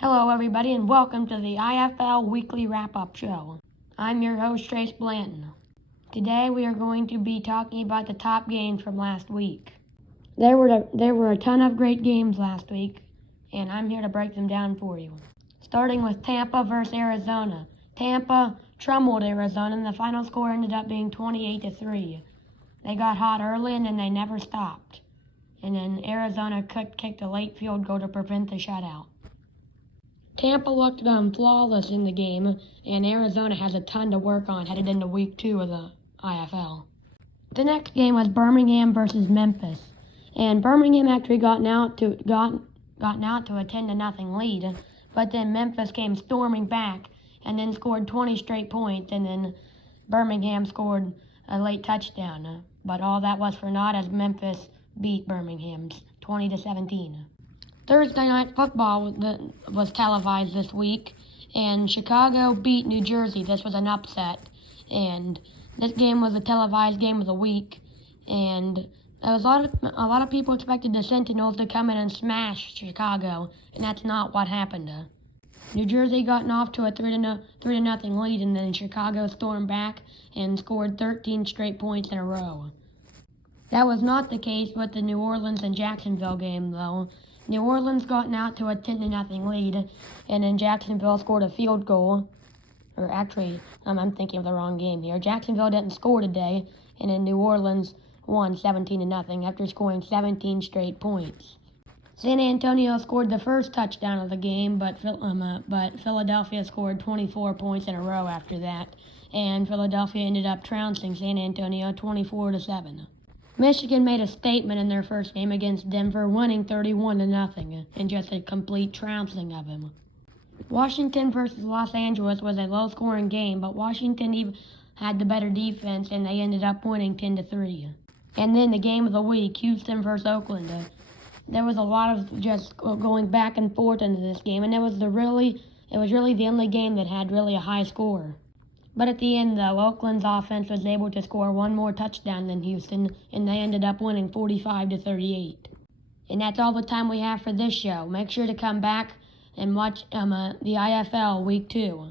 Hello, everybody, and welcome to the IFL Weekly Wrap-Up Show. I'm your host, Trace Blanton. Today, we are going to be talking about the top games from last week. There were a ton of great games last week, and I'm here to break them down for you. Starting with Tampa versus Arizona. Tampa trumbled Arizona, and the final score ended up being 28-3. They got hot early, and then they never stopped. And then Arizona kicked a late field goal to prevent the shutout. Tampa looked flawless in the game, and Arizona has a ton to work on headed into Week 2 of the IFL. The next game was Birmingham versus Memphis, and Birmingham actually got out to a 10-0 lead, but then Memphis came storming back and then scored 20 straight points, and then Birmingham scored a late touchdown. But all that was for naught as Memphis beat Birmingham 20-17. Thursday Night Football was televised this week, and Chicago beat New Jersey. This was an upset, and this game was a televised game of the week, and there was a lot of people expected the Sentinels to come in and smash Chicago, and that's not what happened. New Jersey gotten off to a 3-0 lead, and then Chicago stormed back and scored 13 straight points in a row. That was not the case with the New Orleans and Jacksonville game, though. New Orleans gotten out to a 10-0 lead, and then Jacksonville scored a field goal. Or actually, I'm thinking of the wrong game here. Jacksonville didn't score today, and then New Orleans won 17-0 after scoring 17 straight points. San Antonio scored the first touchdown of the game, but Philadelphia scored 24 points in a row after that, and Philadelphia ended up trouncing San Antonio 24-7. Michigan made a statement in their first game against Denver, winning 31-0, and just a complete trouncing of them. Washington versus Los Angeles was a low-scoring game, but Washington even had the better defense, and they ended up winning 10-3. And then the game of the week, Houston versus Oakland. There was a lot of just going back and forth into this game, and it was really the only game that had really a high score. But at the end, though, Oakland's offense was able to score one more touchdown than Houston, and they ended up winning 45-38. And that's all the time we have for this show. Make sure to come back and watch the IFL Week 2.